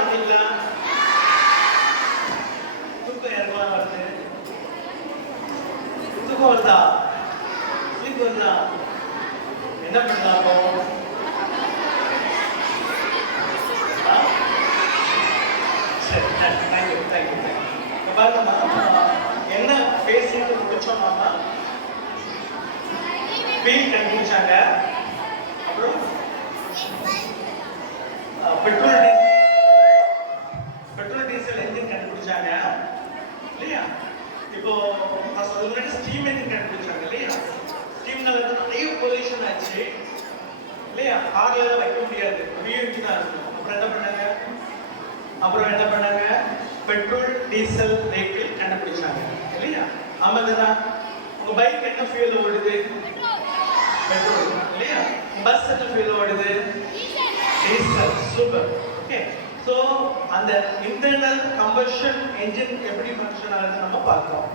சாப்பிட்டீங்களா? தூக்கம் யாருக்கெல்லாம் வருது? தூக்கம் வருதா? ஸ்லீப் வருதா? என்ன பண்ணலாம் அப்போ? சரி, தேங்க்யூ தேங்க்யூ தேங்க்யூ. பாருங்கம்மா, என்ன பேசிட்டு முடிச்சோம்னா வீல் கண்டுபிடிச்சாங்க, அப்புறம் பெட்ரோல் டீசல் என்ஜின் கண்டுபிடிச்சாங்க இல்லையா? இப்போ அதுக்கு முன்னாடி ஸ்டீம் என்ஜின் கண்டுபிடிச்சாங்க இல்லையா? ஸ்டீம்னால நிறைய பொல்யூஷன் ஆச்சு இல்லையா? கார்ல எல்லாம் வைக்க முடியாது, வியூக்கு தான் இருக்கும். அப்புறம் என்ன பண்ணாங்க? பெட்ரோல் டீசல் வெஹிக்கிள் கண்டுபிடிச்சாங்க இல்லையா? ஆமா தானா? உங்க பைக் என்ன ஃபியூல் ஓடுது? பெட்ரோல் இல்லையா? பஸ் என்ன ஃபியூல் ஓடுது? டீசல். சூப்பர். ஓகே, சோ அந்த இன்டர்னல் கம்பஷன் என்ஜின் எப்படி ஃபங்க்ஷன் ஆகுதுன்னு நம்ம பார்க்கிறோம்.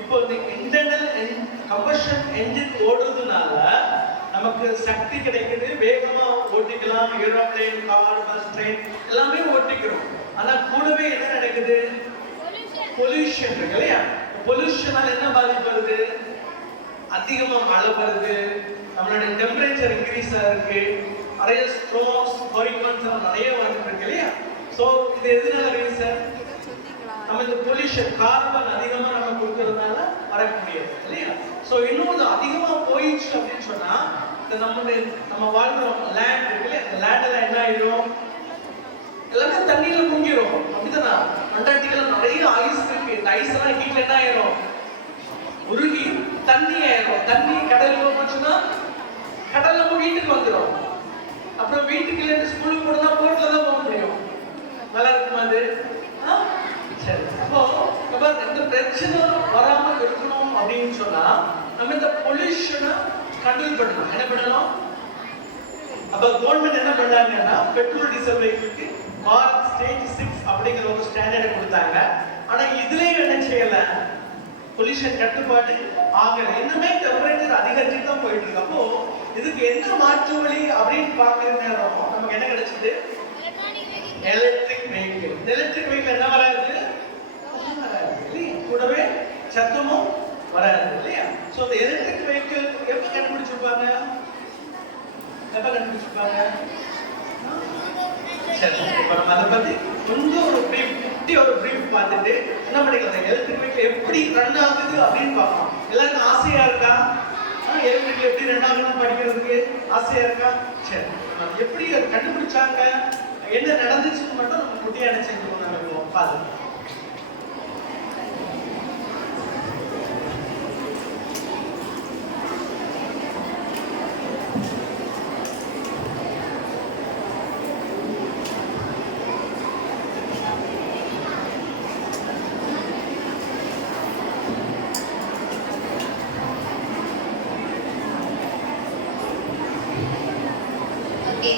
இப்போ இந்த இன்டர்னல் கம்பஷன் என்ஜின் ஓடுறதுனால நமக்கு சக்தி கிடைக்குது, வேகமா ஓட்டிக்கலாம், ஏரோப்ளேன், கார், பஸ், ட்ரெயின் எல்லாமே ஓட்டிக்கிறோம். ஆனா கூடவே என்ன நடக்குது? பொல்யூஷன் இருக்கு இல்லையா? பொல்யூஷனால என்ன பாதிப்பு வருது? அதிகமா மழை வருது, நம்மளுடைய டெம்பரேச்சர் இன்க்ரீஸ் ஆயிருக்கு, நிறைய ஸ்ட்ரோக்ஸ், ஹரிகன்ஸ் நிறைய வந்துட்டு இருக்கு இல்லையா? சோ இது எதனால ரீசன்? நம்ம இந்த பொல்யூஷன் கார்பன் அதிகமா நம்ம கொடுக்கறதுனால வரக்கூடியது இல்லையா? சோ இன்னும் அதிகமா போயிடுச்சு அப்படின்னு சொன்னா நம்ம வாழ்றோம் லேண்ட் இருக்கு இல்லையா? அந்த லேண்ட்ல என்ன ஆயிடும்? எல்லாமே தண்ணியில முங்கிரும். அப்படிதானா? அண்டார்டிகால நிறைய ஐஸ் இருக்கு. இந்த ஐஸ் எல்லாம் ஹீட்ல என்ன ஆயிரும்? உருகி தண்ணி ஆயிரும். தண்ணி கடல்ல போச்சுன்னா கடல்ல போய் வீட்டுக்கு வந்துடும். அப்புறம் வீட்டுக்கு இல்லைன்னு ஸ்கூலுக்கு போனா போட்ல தான் போக முடியும். நல்லா இருக்குமா அது? சரி, அப்போ இந்த பிரச்சனை வராம இருக்கணும் அப்படின்னு சொன்னா நம்ம இந்த பொல்யூஷனை கண்ட்ரோல் பண்ணணும். என்ன பண்ணணும்? அப்ப கவர்மெண்ட் என்ன பண்ணாங்கன்னா பெட்ரோல் டீசல் வெஹிக்கிளுக்கு மார்க் ஸ்டேஜ் 6 அப்படிங்கிற ஒரு ஸ்டாண்டர்டை கொடுத்தாங்க. ஆனா இதுலயும் என்ன செய்யல? பொல்யூஷன் கட்டுப்பாடு ஆகல. இன்னுமே டெம்பரேச்சர் அதிகரிச்சு தான் போயிட்டு இருக்கு. அப்போ இதுக்கு என்ன மாற்று வழி அப்படின்னு பாக்குற நேரம் நமக்கு என்ன கிடைச்சது? Electric vehicle. எலக்ட்ரிக் வெஹிக்கிள் என்ன வராது? கூடவே சத்தமும் வராது இல்லையா? சோ இந்த எலக்ட்ரிக் வெஹிக்கிள் எப்ப கண்டுபிடிச்சிருப்பாங்க? சரி, இப்போ நம்ம அதை பத்தி கொஞ்சம் ஒரு பிரீஃப் பார்த்துட்டு என்ன பண்ணிக்கலாம்? எலக்ட்ரிக் வெஹிக்கிள் எப்படி ரன் ஆகுது அப்படின்னு பார்க்கலாம். எல்லாருக்கும் ஆசையா இருக்கா? எலக்ட்ரிக் எப்படி ரன் ஆகுதுன்னு படிக்கிறதுக்கு ஆசையா இருக்கா? சரி, எப்படி அதை கண்டுபிடிச்சாங்க, என்ன நடந்துச்சுன்னு மட்டும் நம்ம குட்டியான செஞ்சு கொண்டாங்க பார்த்து.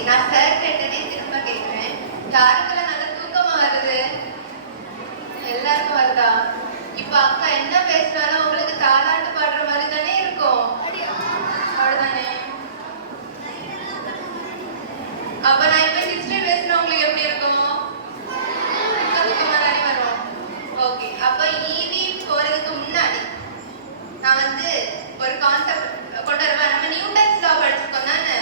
நான் சார் கேட்டதே திரும்ப கேட்கிறேன். யாருக்கெல்லாம் நல்ல தூக்கமா வருது? எல்லாருக்கும் வருதா? இப்ப அக்கா என்ன பேசினாலும் உங்களுக்கு தாலாட்டு பாடுற மாதிரி தானே இருக்கும். அவ்வளவுதானே? அப்ப நான் இப்ப 60 பேசினா உங்களுக்கு எப்படி இருக்கும்? தூக்கமா தானே வரும். ஓகே, அப்ப ஈவி போறதுக்கு முன்னாடி நான் ஒரு கான்செப்ட் கொண்டு வருவேன். நம்ம நியூட்டன்ஸ் லா படிச்சிருக்கோம் தானே?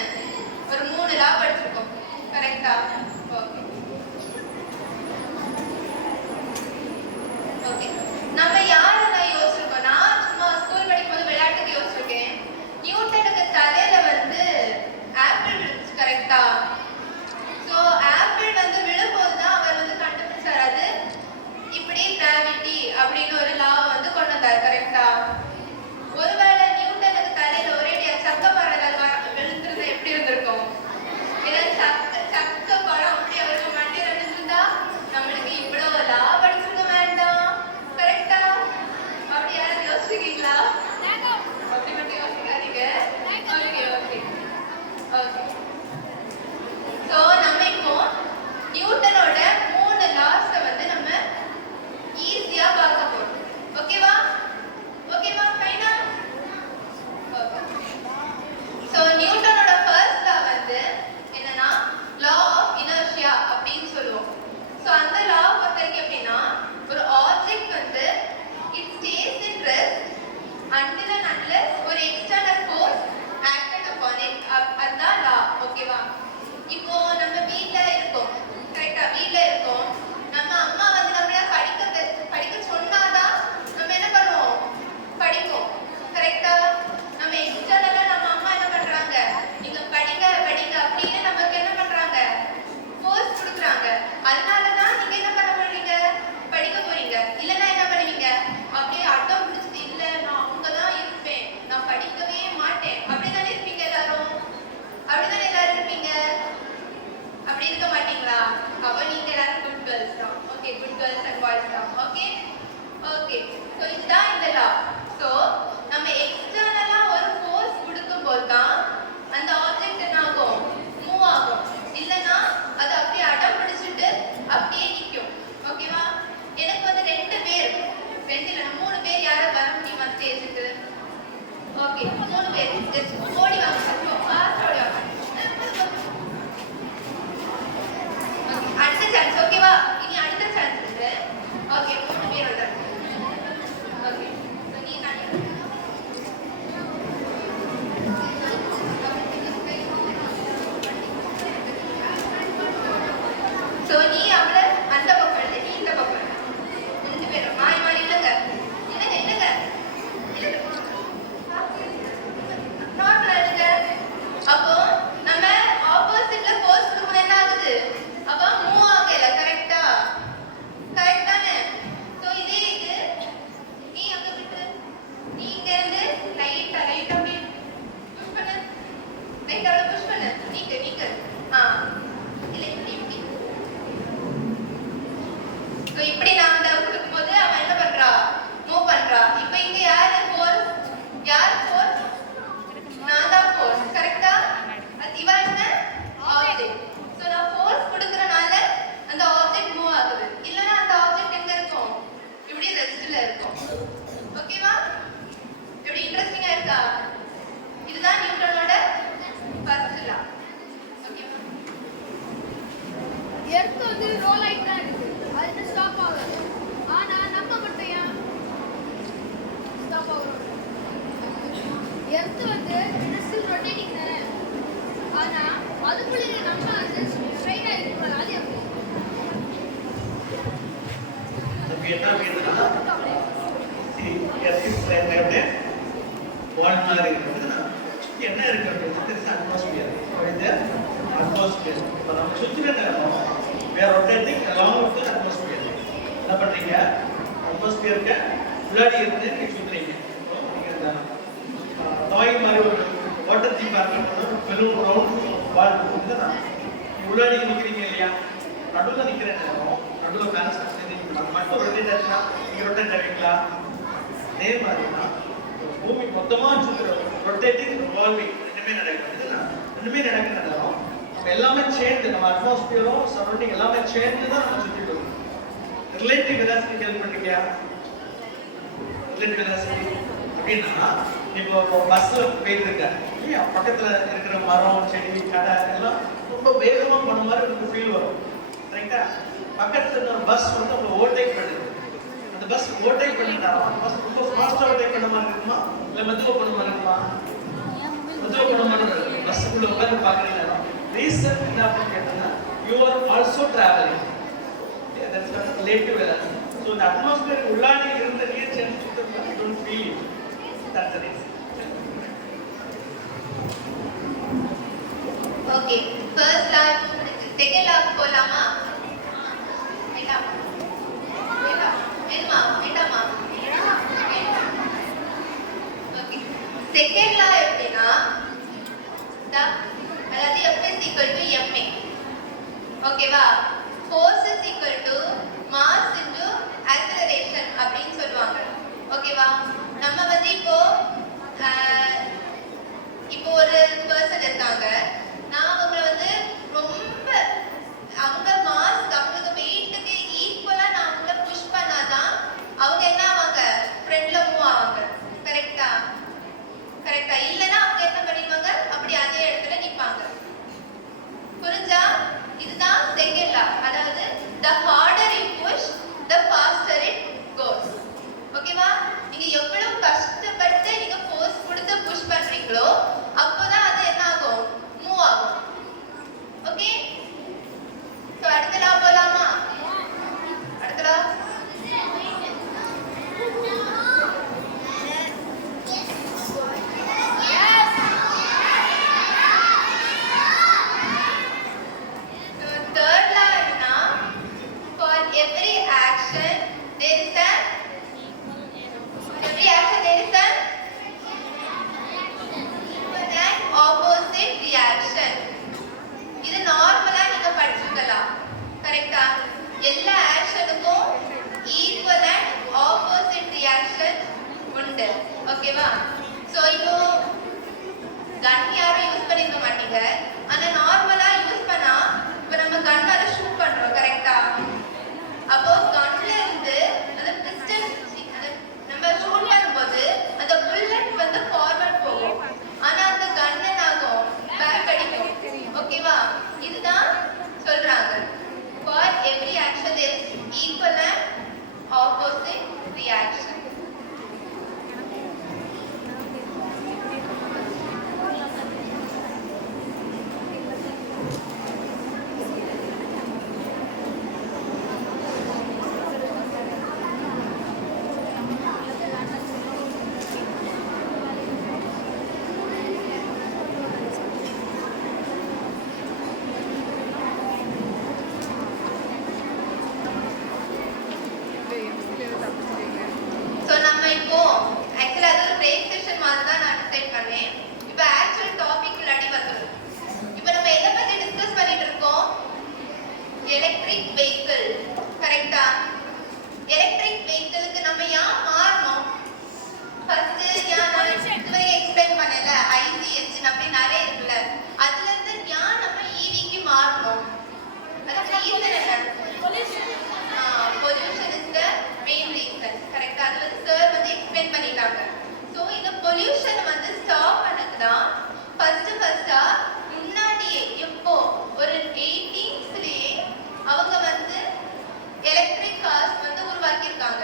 ஒரு 3 லா படிச்சிருக்கோம், கரெக்டா? ஓகே, நம்ம யாரெல்லாம் யோசிச்சிருக்கோம்? நான் சும்மா ஸ்கூல் படிக்கும்போது விளையாட்டுக்கு யோசிச்சிருக்கேன். நியூட்டனுக்கு தலையில ஆப்பிள் விழுந்துச்சு, கரெக்டா? ஸோ ஆப்பிள் விழும்போது தான் அவர் கண்டுபிடிச்சார் அது இப்படி கிராவிட்டி அப்படின்னு ஒரு லா கொண்டு வந்தார், கரெக்டா? ஒருவேளை நியூட்டனுக்கு தலையில ஒரேடியா சக்க மரங்கள் விழுந்துருந்தா எப்படி இருந்திருக்கும்? சக்க பழம் அப்படி இருக்க மாட்டீங்களா? அப்ப நீங்க எல்லாரும் குட் கேர்ள்ஸ் தான். Okay, good girls and boys தான். Okay okay. ஸோ இதுதான் இந்த லா. ஸோ நம்ம எக்ஸ்டர்னலா ஒரு ஃபோர்ஸ் கொடுக்கும்போது தான் அந்த ஆப்ஜெக்ட் என்ன ஆகும்? மூவ் ஆகும். இல்லைன்னா அது அப்படியே அடம் பிடிச்சிட்டு அப்படியே நிற்கும். ஓகேவா? எனக்கு வந்து 2 பேர், 2 இல்ல 3 பேர் யாரும் வர முடியுமா ஸ்டேஜுக்கு? ஓகே, 3 பேர் ஜஸ்ட் ஓடி வாங்க. ஃபாஸ்ட் ஓடி வாங்க. அடுத்த சான்ஸ். ஓகேவா? இனி அடுத்த சான்ஸ் இருக்கு. ஓகே, 3 பேர் வந்தாங்க. ஓகே, ஸோ நீ நான் ஸோ நீ அவளை அந்த பக்கம் எழுது, நீ இந்த பக்கம் எழுது. 2 பேரும் மாறி மாறி இல்லைங்க. இல்லைங்க இல்லைங்க இல்லைங்க. நார்மலா எழுதுங்க. அப்போ நம்ம ஆப்போசிட்ல போஸ்ட் கொடுக்கும் என்ன ஆகுது? அப்ப மூவ் ஆகல. கரெக்டா? கரெக்ட் தானே? ஸோ இதே இது நீ அங்க விட்டு நீ இங்க இருந்து லைட்டா அப்படியே புஷ் பண்ணு. லைட்டா அவ்வளோ புஷ் பண்ணு. நீங்க ஆ இல்லை இப்படி இப்படி. ஸோ இப்படி நான் அந்த கொடுக்கும்போது அவன் என்ன பண்றா? மூவ் பண்றா. இப்போ இங்க யார் ஃபோர்ஸ்? யார் ஃபோர்ஸ்? நான் தான் ஃபோர்ஸ். கரெக்டா? அது இவ என்ன? ஆப்ஜெக்ட். ஸோ நான் ஃபோர்ஸ் கொடுக்கறனால அந்த ஆப்ஜெக்ட் மூவ் ஆகுது. இல்லைன்னா அந்த ஆப்ஜெக்ட் எங்க இருக்கும்? இப்படி ரெஸ்ட்ல இருக்கும். ஓகேவா? எப்படி இன்ட்ரெஸ்டிங்கா இருக்கா? இதுதான் நியூட்டனோட ஃபர்ஸ்ட் லா. ஓகேவா? எர்த் வந்து ரோல் ஆயிட்டு தான் இருக்கு. அது என்ன ஸ்டாப் ஆகாது. ஆனா நம்ம மட்டும் ஏன் ஸ்டாப் ஆகுறோம்? எர்த் வந்து ஸ்டில் ரொட்டேட்டிங் தானே. ஆனா அதுக்குள்ளே நம்ம வந்து ஸ்ட்ரைட்டா இருக்கணும். அது எப்படி? அதுக்கு என்ன வேணும்னா பால் மாதிரி இருக்குதுன்னா சுற்றி என்ன இருக்கு அப்படின்னா அட்மாஸ்பியர். இது அட்மாஸ்பியர். இப்போ நம்ம சுற்றின நேரம் வேற ரொட்டேட்டிங் அலாங் வித் அட்மாஸ்பியர். என்ன பண்ணுறீங்க? அட்மாஸ்பியருக்கு முன்னாடி இருந்து நீங்கள் சுற்றுறீங்க. நீங்கள் இந்த டாய் மாதிரி ஒரு வாட்டர் தீம் பார்க்க பெலூன் ரவுண்ட் பால் இருக்குதுன்னா முன்னாடி நிற்கிறீங்க இல்லையா? நடுவில் நிற்கிற நேரம் நடுவில் பேலன்ஸ் அது மட்டும் ரொட்டேட் ஆச்சுன்னா நீங்கள் ரொட்டேட் ஆவீங்களா? அதே மாதிரி தான் பூமி மொத்தமாக சுற்றுற ரொட்டேட்டிங் ரிவால்விங் ரெண்டுமே நடக்குதுன்னா ரெண்டுமே நடக்கிற நேரம் நம்ம எல்லாமே சேர்ந்து நம்ம அட்மாஸ்பியரும் சரௌண்டிங் எல்லாமே சேர்ந்து தான் நம்ம சுற்றிட்டு இருக்கோம். ரிலேட்டிவ் வெலாசிட்டி ஹெல்ப் பண்ணிருக்கியா? ரிலேட்டிவ் வெலாசிட்டி அப்படின்னா இப்போ பஸ்ல போயிட்டு இருக்க இல்லையா? பக்கத்துல இருக்கிற மரம் செடி கடை எல்லாம் ரொம்ப வேகமா போன மாதிரி உங்களுக்கு ஃபீல் வரும். கரெக்டா? பக்கத்துல பஸ் வந்து உங்களை ஓவர்டேக் பண்ணுது. அந்த பஸ் ஓவர்டேக் பண்ணிட்டா பஸ் ரொம்ப ஃபாஸ்டா ஓவர்டேக் பண்ண மாதிரி இருக்குமா இல்ல மெதுவா பண்ண மாதிரி இருக்குமா? மெதுவா பண்ண மாதிரி பஸ்ஸுக்குள்ள உட்காந்து பாக்குறீங்க. ரீசன் என்ன அப்படின்னு கேட்டா you are also travelling. That's not relative velocity. So இந்த அட்மாஸ்பியர் உள்ளாடி இருந்த நீர் சேஞ்ச் சுத்தம் you don't feel it. That's the reason. Okay, first law second law போலாமா? வேண்டாம் வேண்டாம் வேணுமா? வேண்டாமா? ஓகே, செகண்ட் லா எப்படின்னா அதாவது F is equal to ma. ஓகேவா? force is equal to mass into acceleration அப்படின்னு சொல்லுவாங்க. ஓகேவா? நம்ம வந்து இப்போ ஒரு பர்சன் இருக்காங்க. நான் அவங்கள வந்து ரொம்ப அவங்க மாஸ் அவங்களுக்கு வெயிட்டுக்கு ஈக்குவலா நான் அவங்கள புஷ் பண்ணாதான் அவங்க என்ன ஆவாங்க? ஃப்ரண்ட்ல மூவ் ஆவாங்க. கரெக்டா? கரெக்டா? இல்லைன்னா அவங்க என்ன பண்ணிடுவாங்க? அப்படி அதே இடத்துல நிற்பாங்க. புரிஞ்சா? இதுதான் செகண்ட் லா. அதாவது the harder you push the faster it goes. ஓகேவா? நீங்க எவ்வளவு கஷ்டப்பட்டு நீங்க ஃபோர்ஸ் கொடுத்து புஷ் பண்றீங்களோ அப்பதான் அது என்ன ஆகும்? மூவ் ஆகும். Electric vehicle. கரெக்டா? எலக்ட்ரிக் வெஹிக்கிளுக்கு நம்ம ஏன் மாறணும்? ஃபர்ஸ்ட் இதுவரை எக்ஸ்பிளைன் பண்ணல, ஐசி என்ஜின் அப்படி நிறைய இருக்குல்ல, அதுல இருந்து ஏன் நம்ம ஈவிக்கு மாறணும்? அதுக்கு ரீசன் என்ன? Pollution is the main reason. கரெக்டா? அது வந்து சார் வந்து எக்ஸ்பிளைன் பண்ணிட்டாங்க. ஸோ இந்த பொல்யூஷன் வந்து ஸ்டாப் பண்ணதுன்னா ஃபர்ஸ்டா முன்னாடியே எப்போ ஒரு 18ஸ்லயே அவங்க வந்து எலக்ட்ரிக் கார்ஸ் வந்து உருவாக்கியிருக்காங்க.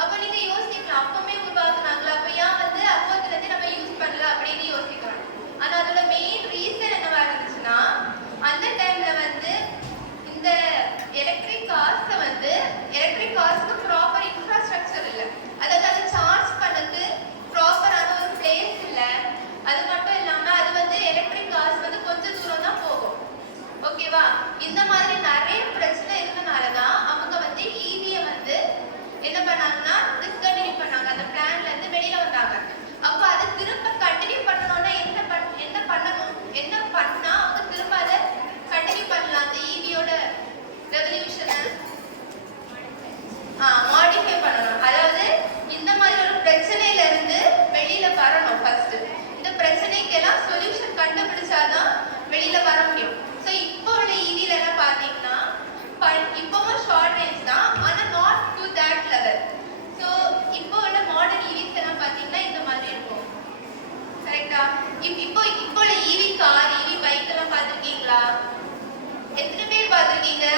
அப்போ நீங்க யோசிக்கலாம், அப்பவுமே உருவாக்குனாங்களா, அப்ப ஏன் வந்து அப்போதுல இருந்து நம்ம யூஸ் பண்ணல அப்படின்னு யோசிக்கலாம். ஆனா அதோட மெயின் ரீசன் என்னவா இருந்துச்சுன்னா, அந்த டைம்ல வந்து இந்த எலக்ட்ரிக் கார்ஸ்க்கு ப்ராப்பர் இன்ஃப்ராஸ்ட்ரக்சர் இல்லை. அதாவது அதை சார்ஜ் பண்ணக்கு ப்ராப்பரான ஒரு பிளேஸ் இல்லை. அது மட்டும் இல்லாம அது வந்து எலக்ட்ரிக் கார்ஸ் வந்து கொஞ்சம் தூரம் தான் போகும். ஓகேவா? இந்த மாதிரி நிறைய பிரச்சனை இருந்தனால தான் அவங்க வந்து ஈவியை வந்து என்ன பண்ணாங்கன்னா டிஸ்கண்டினியூ பண்ணாங்க. அந்த பிளான்ல இருந்து வெளியில வந்தாங்க. அப்ப அதை திரும்ப கண்டினியூ பண்ணணும்னா என்ன பண்ணணும்? என்ன பண்ணா அவங்க திரும்ப அதை கண்டினியூ பண்ணலாம்? அந்த ஈவியோட ரெவல்யூஷனை மாடிஃபை பண்ணணும். அதாவது இந்த மாதிரி ஒரு பிரச்சனையில இருந்து வெளியில வரணும். ஃபர்ஸ்ட் இந்த பிரச்சனைக்கெல்லாம் சொல்யூஷன் கண்டுபிடிச்சாதான் வெளியில வர முடியும். ஸோ இப்போ உள்ள ஈவில எல்லாம் பார்த்தீங்கன்னா இப்பவும் ஷார்ட் ரேஞ்ச் தான், ஆனா not to that level. So இப்போ உள்ள மாடர்ன் ஈவிஸ் எல்லாம் பார்த்தீங்கன்னா இந்த மாதிரி இருக்கும். கரெக்டா? இப்போ உள்ள ஈவி கார், ஈவி பைக் எல்லாம் பார்த்துருக்கீங்களா? எத்தனை பேர் பார்த்துருக்கீங்க?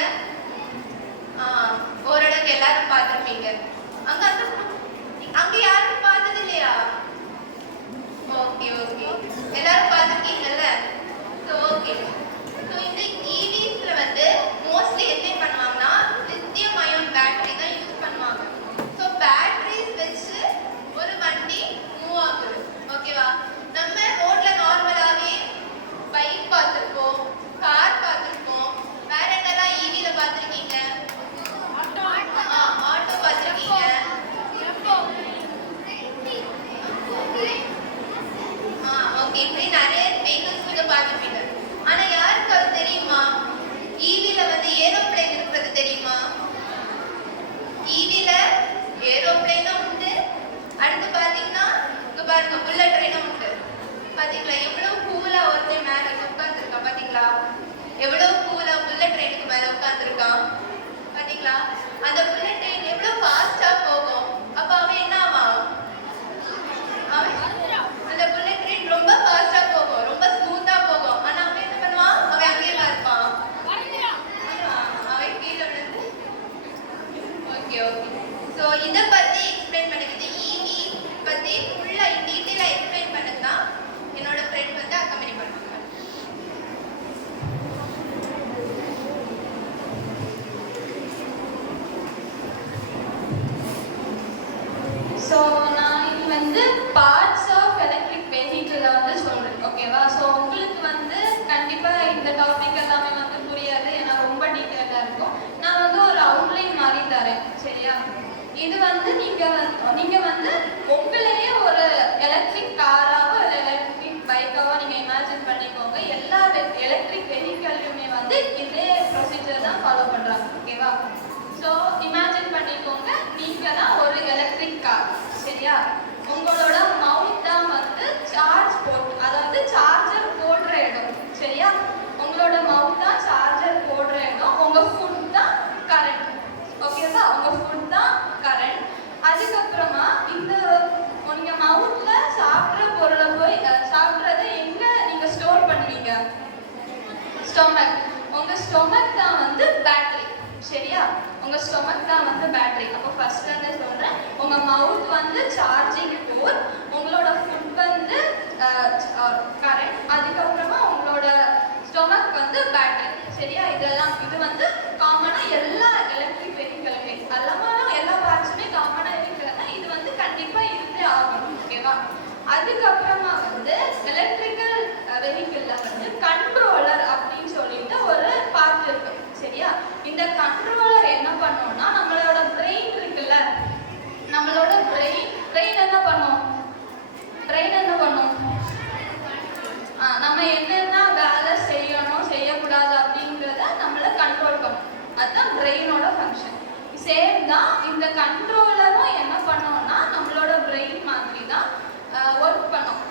ஓரளவுக்கு எல்லாரும் பார்த்துருப்பீங்க. அங்க யாரும் பார்த்தது இல்லையா? ஓகே எல்லாரும் பார்த்துருக்கீங்கல்ல? So okay. ஸோ இந்த ஈவிஸ்ல வந்து மோஸ்ட்லி என்ன பண்ணுவாங்கன்னா லித்தியம் அயான் பேட்டரி தான் யூஸ் பண்ணுவாங்க. ஸோ பேட்டரிஸ் வச்சு ஒரு வண்டி மூவ் ஆகுது. ஓகேவா? நம்ம ரோட்ல நார்மலாவே பைக் பார்த்துருப்போம், கார் பார்த்துருப்போம். வேற என்னெல்லாம் ஈவில பார்த்துருக்கீங்க? ஆட்டோ பார்த்துருக்கீங்க. ஓகே, இப்படி நிறைய வெஹிக்கிள்ஸ் நீங்க பார்த்துருப்பீங்க. ஆனா யாருக்கு அது தெரியுமா? ஈவில வந்து ஏரோப்ளேன் இருக்கிறது தெரியுமா? ஈவில ஏரோப்ளேனும் உண்டு. அடுத்து பாத்தீங்கன்னா இங்க பாருங்க, புல்லட் ட்ரெயினும் உண்டு. பாத்தீங்களா எவ்வளவு கூலா ஒருத்தன் மேல உட்கார்ந்துருக்கான்? பாத்தீங்களா எவ்வளவு கூலா புல்லட் ட்ரெயினுக்கு மேல உட்கார்ந்துருக்கான்? பாத்தீங்களா? அந்த புல்லட் ட்ரெயின் எவ்வளவு ஃபாஸ்டா போகும். அப்ப அவன் என்ன ஆவான்? அந்த புல்லட் ட்ரெயின் ரொம்ப ஃபாஸ்டா போகும், ரொம்ப ஸ்மூத்தா போகும். ஆனா அவன் என்ன பண்ணுவான்? அவன் அங்கேயே தான் இருப்பான். அவன் கீழே விழுந்து. ஓகே. ஸோ இதை பத்தி எக்ஸ்பிளைன் பண்ணிக்கிட்டு ஈவி பத்தி ஃபுல்லா டீட்டெயிலா எக்ஸ்பிளைன் பண்ணதான் என்னோட ஃப்ரெண்ட் வந்து அக்கம்பெனி பண்ணுவாங்க. ஸோ நான் இது வந்து பார்ட்ஸ் ஆஃப் எலக்ட்ரிக் வெஹிக்கிளை வந்து சொல்கிறேன். ஓகேவா? ஸோ உங்களுக்கு வந்து கண்டிப்பாக இந்த டாபிக் எல்லாமே வந்து புரியாது, ஏன்னா ரொம்ப டீட்டெயிலாக இருக்கும். நான் வந்து ஒரு அவுட்லைன் மாதிரி தரேன். சரியா? இது வந்து நீங்கள் வந்து உங்களையே ஒரு எலக்ட்ரிக் காராவோ இல்லை எலக்ட்ரிக் பைக்காவோ நீங்கள் இமேஜின் பண்ணிக்கோங்க. எல்லா எலக்ட்ரிக் வெஹிக்கிள்லையுமே வந்து இதே ப்ரொசீஜர் தான் ஃபாலோ பண்ணுறாங்க. ஓகேவா? ஸோ இமேஜின் பண்ணிக்கோங்க, நீங்கள் தான் ஒரு எலக்ட்ரிக் கார். சரியா? உங்களோட மவுத் தான் வந்து சார்ஜ் போர்ட், அதாவது சார்ஜர் போடுற இடம். சரியா? உங்களோட மவுத் தான் சார்ஜர் போடுற இடம். உங்கள் ஃபுட் தான் கரண்ட். ஓகேவா? உங்கள் ஃபுட் தான் கரண்ட். அதுக்கப்புறமா இந்த நீங்கள் மவுத்தில் சாப்பிட்ற பொருளை போய் சாப்பிட்றதை எங்கே நீங்கள் ஸ்டோர் பண்ணுவீங்க? ஸ்டொமக். உங்கள் ஸ்டொமக் தான் வந்து பேட்டரி. சரியா? உங்க ஸ்டொமக் தான் வந்து பேட்டரி. அப்போ ஃபர்ஸ்ட் வந்து சொல்றேன், உங்க மவுத் வந்து சார்ஜிங் போர்ட், உங்களோட ஃபுட் வந்து கரண்ட், அதுக்கப்புறமா உங்களோட ஸ்டொமக் வந்து பேட்டரி. சரியா? இது வந்து காமனா எல்லா எலக்ட்ரிக் வெஹிக்கிளுமே எல்லா பார்ட்ஸுமே காமனா இருக்கிறதா இது வந்து கண்டிப்பா இருந்தே ஆகணும். ஓகேவா? அதுக்கப்புறமா வந்து எலக்ட்ரிக்கல் வெஹிக்கிள்ல வந்து கண்ட்ரோலர் அப்படின்னு சொல்லிட்டு ஒரு பார்ட் இருக்கு. சரியா? இந்த கண்ட்ரோலர் என்ன பண்ணோம்னா நம்மளோட பிரெயின் இருக்குல்ல, நம்மளோட பிரெயின் என்ன பண்ணும்? நம்ம என்னென்ன வேலை செய்யணும் செய்யக்கூடாது அப்படிங்கிறத நம்மள கண்ட்ரோல் கண்ட்ரோலரும் என்ன பண்ணோம்னா நம்மளோட பிரெயின் மாதிரி தான் ஒர்க் பண்ணும்.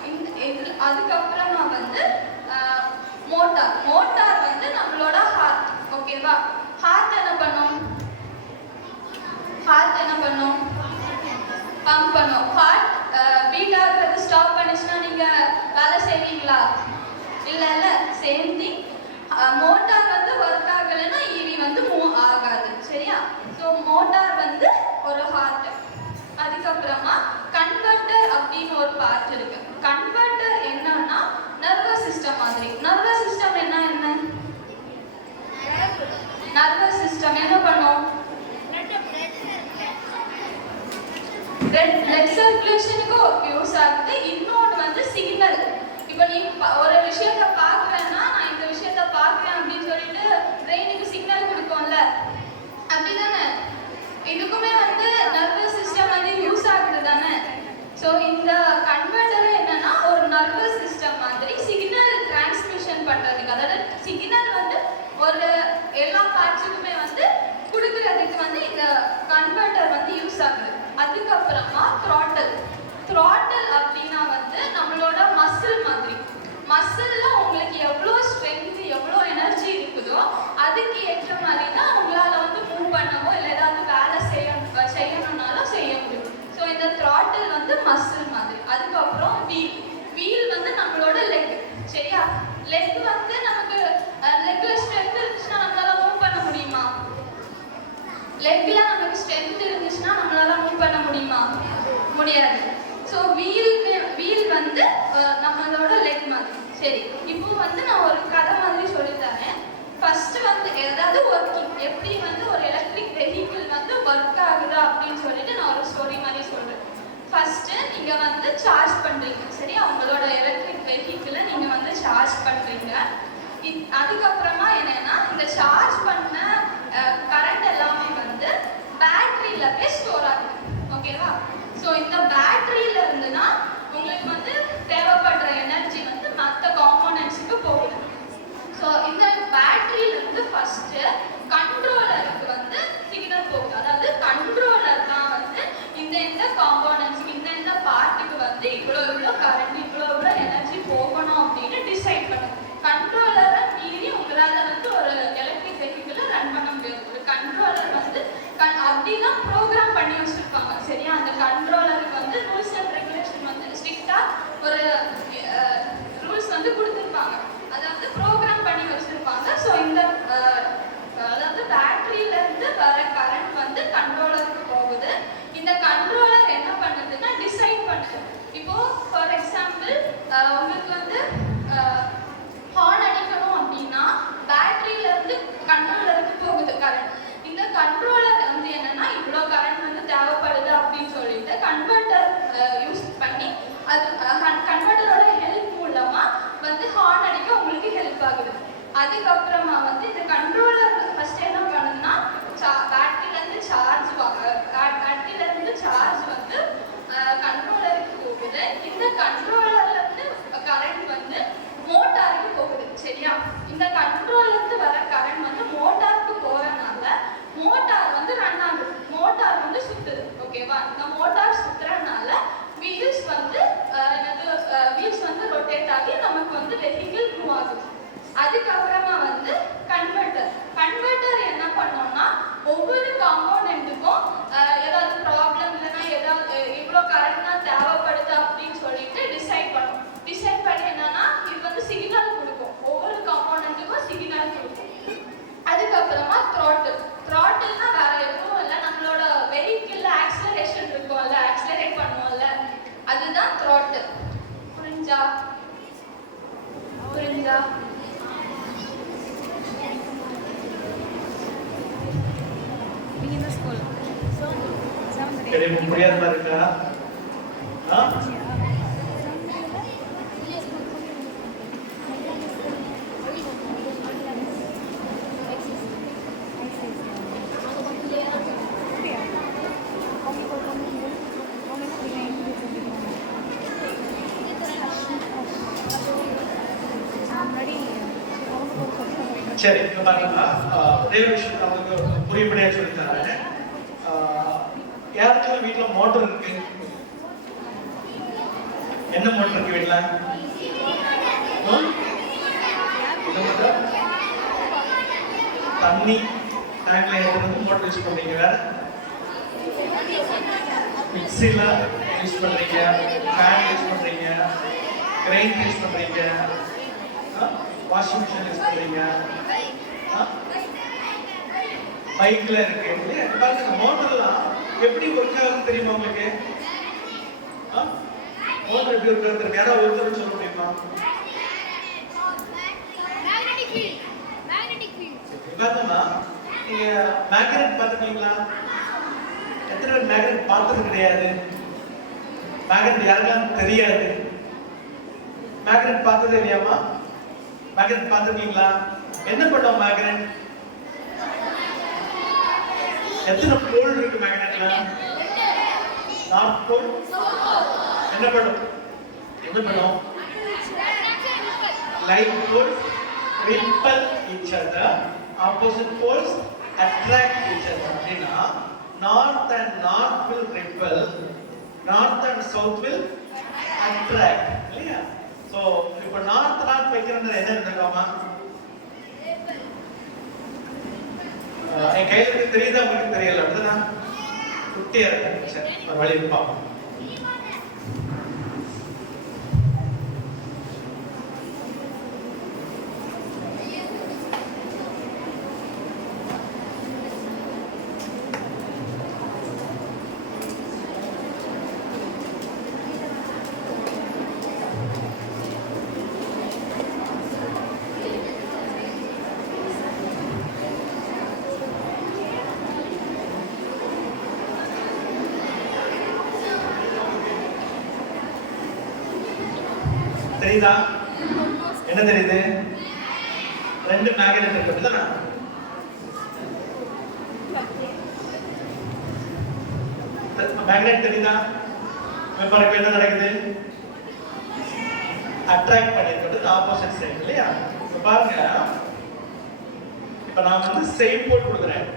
அதுக்கப்புறமா வந்து மோட்டார் வந்து நம்மளோட ஹார்ட். ஓகேவா? ஹார்ட் என்ன பண்ணும்? பம்ப் பண்ணும். ஹார்ட் பீட் ஆகுறது ஸ்டாப் பண்ணிச்சுன்னா நீங்க வேலை செய்வீங்களா? இல்ல சேம் திங். மோட்டார் வந்து ஒர்க் ஆகலைன்னா ஈவி வந்து மூவ் ஆகாது. சரியா? ஸோ மோட்டார் வந்து ஒரு ஹார்ட். அதுக்கப்புறமா கன்வெர்ட்டர் அப்படின்னு ஒரு பார்ட் இருக்கு. கன்வெர்ட்டர் என்னன்னா நர்வஸ் சிஸ்டம் மாதிரி. நர்வஸ் சிஸ்டம் என்ன நர்வஸ் சிஸ்டம் என்ன பண்ணும்? blood சர்க்குலேஷனுக்கு யூஸ் ஆகுது. இன்னொன்று வந்து சிக்னல். இப்போ நீ ஒரு விஷயத்தை பார்க்குறேன்னா நான் இந்த விஷயத்தை பார்க்குறேன் அப்படின்னு சொல்லிட்டு பிரெயினுக்கு சிக்னல் கொடுக்கும்ல, அப்படிதானே? இதுக்குமே வந்து நர்வஸ் சிஸ்டம் வந்து யூஸ் ஆகுது தானே? ஸோ இந்த கன்வெர்ட்டர் என்னன்னா ஒரு நர்வஸ் சிஸ்டம் மாதிரி சிக்னல் டிரான்ஸ்மிஷன் பண்ணுறதுக்கு, அதாவது சிக்னல் வந்து ஒரு எல்லா பார்ட்ஸுக்குமே வந்து கொடுக்கறதுக்கு வந்து இந்த கன்வெர்ட்டர் வந்து யூஸ் ஆகுது. அதுக்கப்புறமா த்ராட்டல் அப்படின்னா வந்து நம்மளோட மசில் மாதிரி. மசில்ல உங்களுக்கு எவ்வளோ ஸ்ட்ரென்த் எவ்வளோ எனர்ஜி இருக்குதோ அதுக்கு ஏற்ற மாதிரி தான் உங்களால் வந்து மூவ் பண்ணவோ இல்லை ஏதாவது வேலை செய்யணும்னாலும் செய்ய முடியும். ஸோ இந்த த்ராட்டல் வந்து மசில் மாதிரி. அதுக்கப்புறம் வீல் வந்து நம்மளோட லெக். சரியா? லெக் வந்து நமக்கு லெக்ல ஸ்ட்ரென்த் இருந்துச்சுன்னா நம்மளால மூவ் பண்ண முடியுமா? லெக்ல நமக்கு ஸ்ட்ரென்த் இருந்துச்சுன்னா நம்மளால மூவ் பண்ண முடியுமா? முடியாது. ஸோ வீல் வந்து நம்மளோட லெக் மாதிரி. சரி, இப்போ வந்து நான் ஒரு கதை மாதிரி சொல்லித்தரேன். ஃபர்ஸ்ட் வந்து ஏதாவது ஒர்க்கிங் எப்படி வந்து ஒரு எலக்ட்ரிக் வெஹிக்கிள் வந்து ஒர்க் ஆகுதா அப்படின்னு சொல்லிட்டு நான் ஒரு ஸ்டோரி மாதிரி சொல்றேன். ஃபர்ஸ்ட் நீங்க வந்து சார்ஜ் பண்றீங்க. சரியா? உங்களோட எலக்ட்ரிக் வெஹிக்கிளை நீங்க வந்து சார்ஜ் பண்றீங்க. அதுக்கப்புறமா என்னன்னா இந்த சார்ஜ் பண்ண கரண்ட் எல்லாமே வந்து பேட்டரியில போய் ஸ்டோர் ஆகுது. ஓகேவா? ஸோ இந்த பேட்டரியில இருந்து தான் உங்களுக்கு வந்து தேவைப்படுற எனர்ஜி வந்து மற்ற காம்போனன்ட்ஸுக்கு போகுது. ஸோ இந்த பேட்டரியில இருந்து ஃபர்ஸ்ட் கண்ட்ரோலருக்கு வந்து சிக்னல் போகுது. அதாவது கண்ட்ரோலர் தான் வந்து இந்த காம்போனன்ட்ஸுக்கு இந்த பார்ட்டுக்கு வந்து இவ்வளோ கரண்ட் இவ்வளோ எனர்ஜி போகணும் அப்படின்னு டிசைட் பண்ணுது. கண்ட்ரோலரை மீறி உங்களால் வந்து ஒரு எலக்ட்ரிக் வெஹிக்கிளை ரன் பண்ண முடியாது. ஒரு கண்ட்ரோலர் வந்து அப்படிதான் ப்ரோக்ராம் பண்ணி வச்சிருப்பாங்க. சரியா? அந்த கண்ட்ரோலருக்கு வந்து ரூல்ஸ் அண்ட் ரெகுலேஷன் வந்து ஸ்ட்ரிக்டா ஒரு ரூல்ஸ் வந்து கொடுத்துருப்பாங்க. அதாவது ப்ரோக்ராம் பண்ணி வச்சிருப்பாங்க. ஸோ இந்த அதாவது பேட்டரியில இருந்து வர கரண்ட் வந்து கண்ட்ரோலருக்கு போகுது. இந்த கண்ட்ரோலர் என்ன பண்ணுதுன்னா டிசைட் பண்ணுது. இப்போ ஃபார் எக்ஸாம்பிள் உங்களுக்கு வந்து ஹார்ன் அடிக்கணும் அப்படின்னா பேட்டரியில இருந்து கண்ட்ரோலருக்கு போகுது கரண்ட். இந்த கண்ட்ரோலர் வந்து என்னன்னா இவ்வளோ கரண்ட் வந்து தேவைப்படுது அப்படின்னு சொல்லிட்டு கன்வெர்ட்டர் யூஸ் பண்ணி அது கன்வெர்ட்டரோட ஹெல்ப் மூலமா வந்து ஹார்ன் அடிக்க உங்களுக்கு ஹெல்ப் ஆகுது. அதுக்கப்புறமா வந்து இந்த கண்ட்ரோலர் ஃபர்ஸ்ட் என்ன பண்ணுதுன்னா பேட்டரியிலேருந்து சார்ஜ் வந்து கண்ட்ரோலருக்கு போகுது. இந்த கண்ட்ரோலர்லேருந்து கரண்ட் வந்து மோட்டாருக்கு போகுது. சரியா? இந்த கண்ட்ரோலருந்து வர கரண்ட் வந்து மோட்டாருக்கு போகிறதுனால மோட்டார் வந்து ரன் ஆகுது. மோட்டார் வந்து சுத்துது. ஓகேவா? இந்த மோட்டார் சுத்துறதுனால வீல்ஸ் வந்து ரொட்டேட் ஆகி நமக்கு வந்து வெஹிக்கிள் மூவ் ஆகுது. அதுக்கப்புறமா வந்து கன்வெர்ட்டர் என்ன பண்ணோம்னா ஒவ்வொரு காம்போனன்ட்டுக்கும் ஏதாவது ப்ராப்ளம் இல்லைன்னா ஏதாவது இவ்வளோ கரண்ட் தான் தேவைப்படுது அப்படின்னு சொல்லிட்டு டிசைட் பண்ணும். டிசைட் பண்ணி என்னன்னா இது வந்து சிக்னல் கொடுக்கும். ஒவ்வொரு காம்போனன்ட்டுக்கும் சிக்னல் கொடுக்கும். அதுக்கப்புறமா த்ராட்டில்னா வேற எதுவும் இல்லை, நம்மளோட வெஹிக்கிள்ல ஆக்சிலரேஷன் இருக்கும்ல, ஆக்சிலரேட் பண்ணுவோம்ல, அதுதான் த்ராட்டில். புரிஞ்சா? புரியாத மாதிரி இருக்கா? சரி, இப்போ பாத்தீங்கன்னா ஒரே விஷயம் அவங்களுக்கு புரியும்படியாக சொல்லி தரேன். மோட்டர் இருக்கு? என்ன மோட்டர் இருக்கு வீட்டுல? தண்ணி டேங்க்ல ஏற்றுறது மோட்டர் யூஸ் பண்றீங்க. வேற மிக்சில யூஸ் பண்றீங்க, ஃபேன் யூஸ் பண்றீங்க, கிரைண்ட் யூஸ் பண்றீங்க, வாஷிங் மிஷின் யூஸ் பண்றீங்க, பைக்ல இருக்கு இல்லையா? பாருங்க மோட்டர்லாம் எப்படி ஒர்க் ஆகுதுன்னு தெரியுமா உங்களுக்கு? மோட்டர் எப்படி ஒர்க் ஆகுது யாராவது ஒருத்தர் சொல்ல முடியுமா? பார்த்தோம்னா நீங்க மேக்னெட் பார்த்துருக்கீங்களா? எத்தனை பேர் மேக்னெட் பார்த்தது கிடையாது? மேக்னெட் யாருக்கெல்லாம் தெரியாது? மேக்னெட் பார்த்ததே இல்லையாமா? மேக்னெட் பார்த்துருக்கீங்களா? என்ன பண்ணுவோம் மேக்னெட்? எத்தனை போல் இருக்கு மேக்னெட்ல? North pole. என்ன பண்ணும்? என்ன பண்ணும்? Like poles repel each other, opposite poles attract each other. அப்படின்னா north and north will repel, north and south will attract. இல்லையா? So இப்போ north வைக்கிறதுல என்ன நடக்குமா? என் கையில இருக்கு தெரியுதா உங்களுக்கு? தெரியல அப்படிதான் குட்டியா இருக்கு. சரி ஒரு வழி பார்ப்போம். தெரியுதா? என்ன தெரியுது? ரெண்டு மேக்னெட் இருக்கு அப்படிதானே? மேக்னெட் தெரியுதா? பாருங்க என்ன நடக்குது? அட்ராக்ட் பண்ணிருக்கிறது ஆப்போசிட் சைடு இல்லையா? இப்ப பாருங்க, இப்ப நான் வந்து சேம் போல் கொடுக்குறேன்.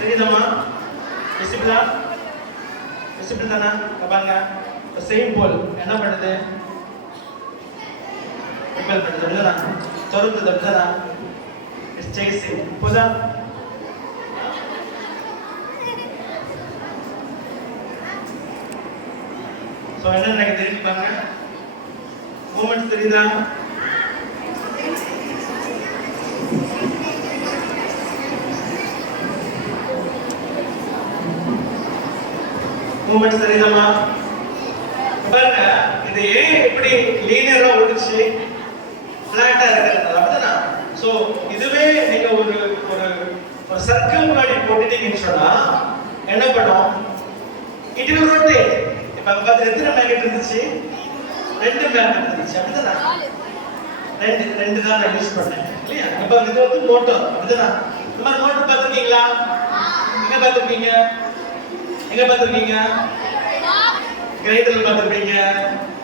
தெரியுதமா? விசிபிளா? விசிபிள் தானா? பாருங்க சேம் போல் என்ன பண்ணுது? ரிப்பல் பண்ணுது அப்படிதானா? தொடுக்குது அப்படிதானா? It's chasing. போதா? சோ என்ன நடக்குது தெரியுது பாருங்க. மூமெண்ட்ஸ் தெரியுதா? மூமெண்ட்ஸ் தெரியுதமா? பாருங்க இது ஏன் இப்படி லீனியரா ஓடுச்சு, ஃபிளாட்டா இருக்கிறது அப்படிதானா? சோ இதுவே நீங்க ஒரு ஒரு ஒரு சர்க்கிள் மாதிரி போட்டுட்டீங்கன்னு சொன்னா என்ன பண்ணும்? It will rotate. இப்ப அங்க பார்த்து எத்தனை மேக்னெட் இருந்துச்சு? ரெண்டு மேக்னெட் இருந்துச்சு அப்படிதானா? ரெண்டு தான் நான் யூஸ் பண்ணேன் இல்லையா? இப்ப இது வந்து மோட்டார் அப்படிதானா? இந்த மாதிரி மோட்டார் பார்த்திருக்கீங்களா? எங்க பார்த்திருக்கீங்க? எங்க பார்த்திருக்கீங்க? கிரைண்டர்ல பார்த்திருப்பீங்க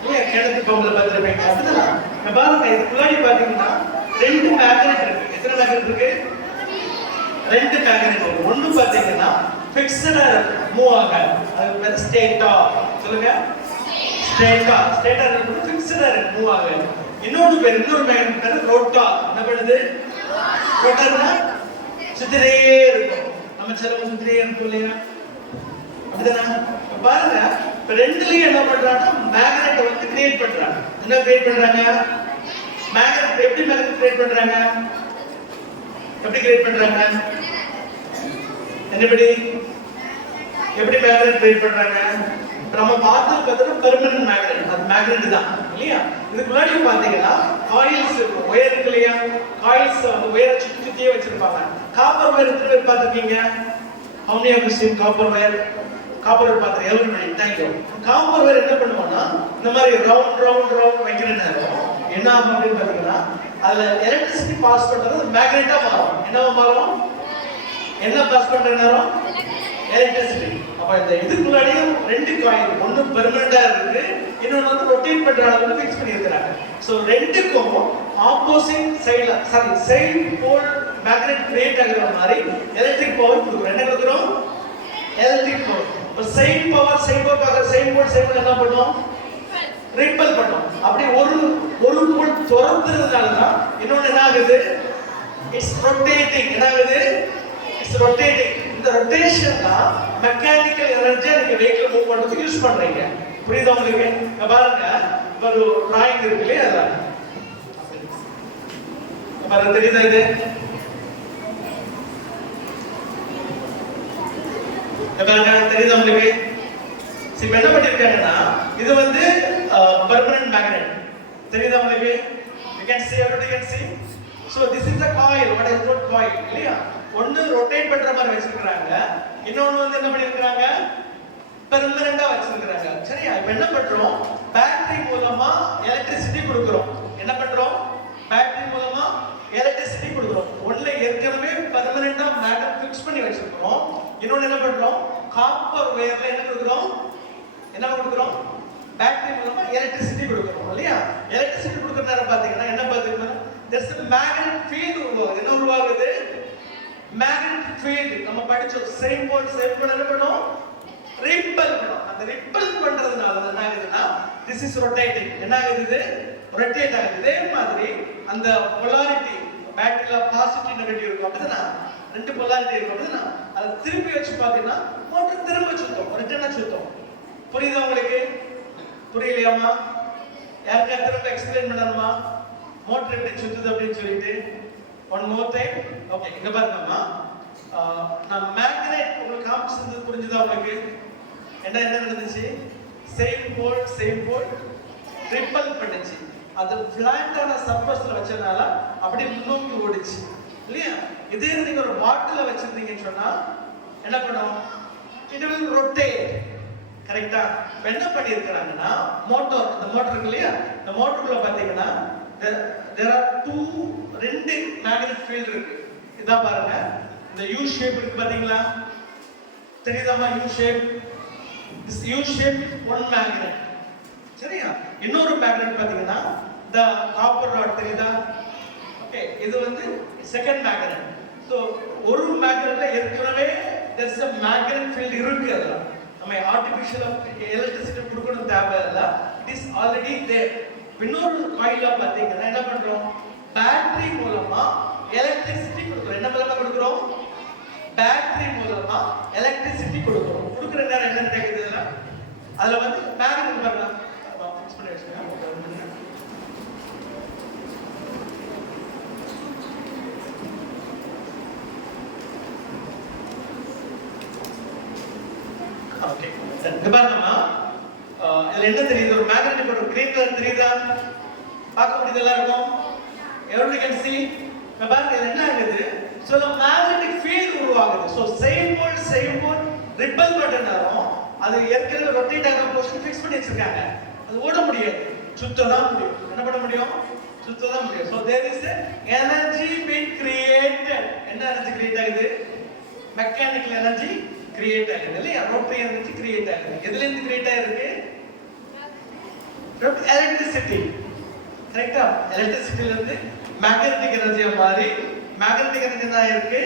இல்லையா? கிணத்து பம்புல பார்த்திருப்பீங்க அப்படிதானா? நான் பாருங்க இதுக்குள்ளாடி பாத்தீங்கன்னா ரெண்டு மேக்னெட் இருக்கு. எத்தனை மேக்னெட் இருக்கு? ரெண்டு மேக்னெட் இருக்கு. ஒண்ணு பாத்தீங்கன்னா ஃபிக்ஸ்டா மூவ் ஆகாது, அது பேரு ஸ்டேட்டா. சொல்லுங்க ஸ்டேட்டா. ஸ்டேட்டா இருக்கு, ஃபிக்ஸ்டா இருக்கு, மூவ் ஆகாது. இன்னொரு மேக்னெட் பேரு ரோட்டா. என்ன பண்ணுது? ரோட்டானா சுத்திட்டே இருக்கும். நம்ம செலவு சுத்திட்டே இருக்கும் இல்லையா? அப்படிதானா? பாருங்க இப்ப ரெண்டுலயும் என்ன பண்றாங்க? மேக்னெட் வந்து கிரியேட் பண்றாங்க. என்ன கிரியேட் பண்றாங்க? மேக்னெட். எப்படி மேக்னெட் கிரியேட் பண்றாங்க? எப்படி கிரியேட் பண்றாங்க? என்னபடி எப்படி மேக்னெட் கிரியேட் பண்றாங்க? நம்ம பார்த்தது பெர்மனன்ட் மேக்னெட், அது மேக்னெட் தான் இல்லையா? இதுக்கு முன்னாடி பாத்தீங்கன்னா காயில்ஸ் இருக்கும், ஒயர் இருக்கு இல்லையா? காயில்ஸ் வந்து ஒயரை சுத்தி சுத்தியே வச்சிருப்பாங்க. காப்பர் ஒயர் எத்தனை பேர் பார்த்திருக்கீங்க? How many of you seen copper wire? Copper wire பார்த்து everybody, thank you. Copper wire என்ன பண்ணுவாங்கன்னா இந்த மாதிரி ரவுண்ட் வைக்கிற நேரம் என்ன ஆகும் அப்படின்னு பாத்தீங்கன்னா அதுல எலக்ட்ரிசிட்டி பாஸ் பண்றது மேக்னெட்டா மாறும். என்னவா மாறும்? என்ன பாஸ் பண்ற நேரம்? எலக்ட்ரிசிட்டி. அப்ப இந்த இதுக்கு முன்னாடியும் ரெண்டு காயில், ஒன்னு பெர்மனண்டா இருக்கு, இன்னொன்னு வந்து ரொட்டேட் பண்ற அளவுக்கு ஃபிக்ஸ் பண்ணி இருக்காங்க. சோ ரெண்டுக்கும் ஆப்போசிட் சைடுல சைடு போல் மேக்னெட் கிரியேட் ஆகுற மாதிரி எலக்ட்ரிக் பவர் கொடுக்குறோம். என்ன கொடுக்குறோம்? Electric power. இப்ப சைடு பவர் பார்க்க சைடு போல் என்ன பண்ணும்? ரிப்பல் பண்ணும். அப்படி ஒரு போல் துரத்துறதுனால தான் இன்னொன்னு என்ன ஆகுது? It's rotating. என்ன ஆகுது? It's rotating. இந்த ரொட்டேஷன் தான் மெக்கானிக்கல் எனர்ஜியை நீங்க வெஹிக்கிள் மூவ் பண்றதுக்கு யூஸ் பண்றீங்க. புரியுதா உங்களுக்கு? இங்க பாருங்க, ஒரு டிராயிங் இருக்கு இல்லையா? அதான் பாருங்க, தெரியுதா இது? பாருங்க, தெரியுதா உங்களுக்கு? இப்போ என்ன பண்ணிருக்காங்கன்னா இது வந்து பெர்மனன்ட் மேக்னெட். தெரியுதா உங்களுக்கு? you can see, everybody can see. So this is the coil. What is called coil இல்லையா? ஒன்னு ரொட்டேட் பண்ற மாதிரி வச்சிருக்காங்க, இன்னொன்னு வந்து என்ன பண்ணிருக்காங்க? பெர்மனன்ட்டா வச்சிருக்காங்க. சரியா? இப்போ என்ன பண்றோம்? பேட்டரி மூலமா எலக்ட்ரிசிட்டி கொடுக்கிறோம். என்ன பண்றோம்? பேட்டரி மூலமா எலக்ட்ரிசிட்டி கொடுக்கிறோம். ஒண்ணுல ஏற்கனவே பெர்மனன்ட்டா மேக்னெட் ஃபிக்ஸ் பண்ணி வச்சிருக்கோம். இன்னொன்னு என்ன பண்றோம்? காப்பர் வயர்ல என்ன கொடுக்கிறோம்? என்ன கொடுக்கிறோம்? பேட்டரி மூலமா எலக்ட்ரிசிட்டி கொடுக்கிறோம் இல்லையா? எலக்ட்ரிசிட்டி கொடுக்கிற நேரம் பாத்தீங்கன்னா என்ன பாத்தீங்கன்னா there's a magnetic field உருவாகுது. என்ன உருவாகுது? magnetic field. நம்ம படிச்சோம் சேம் போல் என்ன பண்ணும்? ரிப்பல் பண்ணும். அந்த ரிப்பல் பண்றதுனால என்ன ஆகுதுன்னா this is rotating. என்ன ஆகுது? ரொட்டேட் ஆகுது. இதே மாதிரி அந்த polarity பேட்டரியில பாசிட்டிவ் நெகட்டிவ் இருக்கும் அப்படிதானா? ரெண்டு polarity இருக்கும் அப்படிதானா? அதை திருப்பி வச்சு பாத்தீங்கன்னா மோட்டர் திரும்ப சுத்தும், ரிட்டர்னா சுத்தும். புரியுதா உங்களுக்கு? புரியலையாமா? யாருக்கா திரும்ப எக்ஸ்பிளைன் பண்ணணுமா மோட்டர் எப்படி சுத்துது அப்படின்னு சொல்லிட்டு? One more time. ஓகே, இங்க பாருங்கம்மா, நான் மேக்னெட் உங்களுக்கு காமிச்சது புரிஞ்சுதா உங்களுக்கு? என்ன நடந்துச்சு? சேம் போல் ரிப்பல் பண்ணுச்சு. அது ஃபிளாட்டான சர்ஃபேஸ்ல வச்சனால அப்படியே முன்னோக்கி ஓடிச்சு இல்லையா? இதே நீங்க ஒரு பாட்டில வச்சிருந்தீங்கன்னு சொன்னா என்ன பண்ணும்? It will rotate. கரெக்ட்டா? என்ன பண்ணிருக்காங்கன்னா மோட்டார், இந்த மோட்டார் இருக்கு இல்லையா? இந்த மோட்டருக்குள்ள பாத்தீங்கன்னா there are ரெண்டு மேக்னெட் ஃபீல்ட் இருக்கு. இதா பாருங்க, இந்த U ஷேப் இருக்கு பாத்தீங்களா? தெரியுதாமா? U shape. this U shape is one magnet. சரியா? இன்னொரு மேக்னெட் பாத்தீங்கன்னா the copper rod. தெரியுதா? ஓகே, இது வந்து செகண்ட் மேக்னெட். சோ ஒரு மேக்னெட்ல ஏற்கனவே there's a magnet field இருக்கு. அதுல நம்ம ஆர்டிஃபிஷியல் எலக்ட்ரிசிட்டி கொடுக்கணும் தேவையில்ல. It is already there. இன்னொரு காயில பாத்தீங்கன்னா என்ன பண்றோம்? பேட்டரி மூலமா எலக்ட்ரிசிட்டி கொடுக்குறோம். என்ன மூலமா கொடுக்குறோம்? பேட்டரி மூலமா எலக்ட்ரிசிட்டி கொடுக்குறோம். கொடுக்குற நேரம் என்ன தெரியுதுல? அதுல வந்து மேக்னெட் பாருங்க, ஃபிக்ஸ் பண்ணி வச்சுக்கோங்க. ஓகே, இங்க பாருங்கம்மா, இதுல என்ன தெரியுது? ஒரு மேக்னெட் ஒரு கிரீன் கலர் தெரியுதா? பார்க்க முடியுது எல்லாருக்கும்? everybody can see. இங்க பாருங்க, இது என்ன ஆகுது? சோ the magnetic field உருவாகுது. சோ சேம் போல் ரிப்பல் பண்றனாலும் அது ஏற்கனவே ரொட்டேட் ஆகிற பொசிஷன் ஃபிக்ஸ் பண்ணி வச்சிருக்காங்க. அது ஓட முடியாது, சுத்த தான் முடியும். என்ன பண்ண முடியும்? சுத்த தான் முடியும். So there is energy being created. என்ன எனர்ஜி கிரியேட் ஆகுது? மெக்கானிக்கல் எனர்ஜி கிரியேட் ஆகுது இல்லையா? ரோட்டரி எனர்ஜி கிரியேட் ஆகுது. எதுல இருந்து கிரியேட் ஆயிருக்கு? எலக்ட்ரிசிட்டி. கரெக்ட்டா? எலக்ட்ரிசிட்டில இருந்து மேக்னெட்டிக் எனர்ஜியா மாறி மேக்னெட்டிக் எனர்ஜி தான் இருக்கு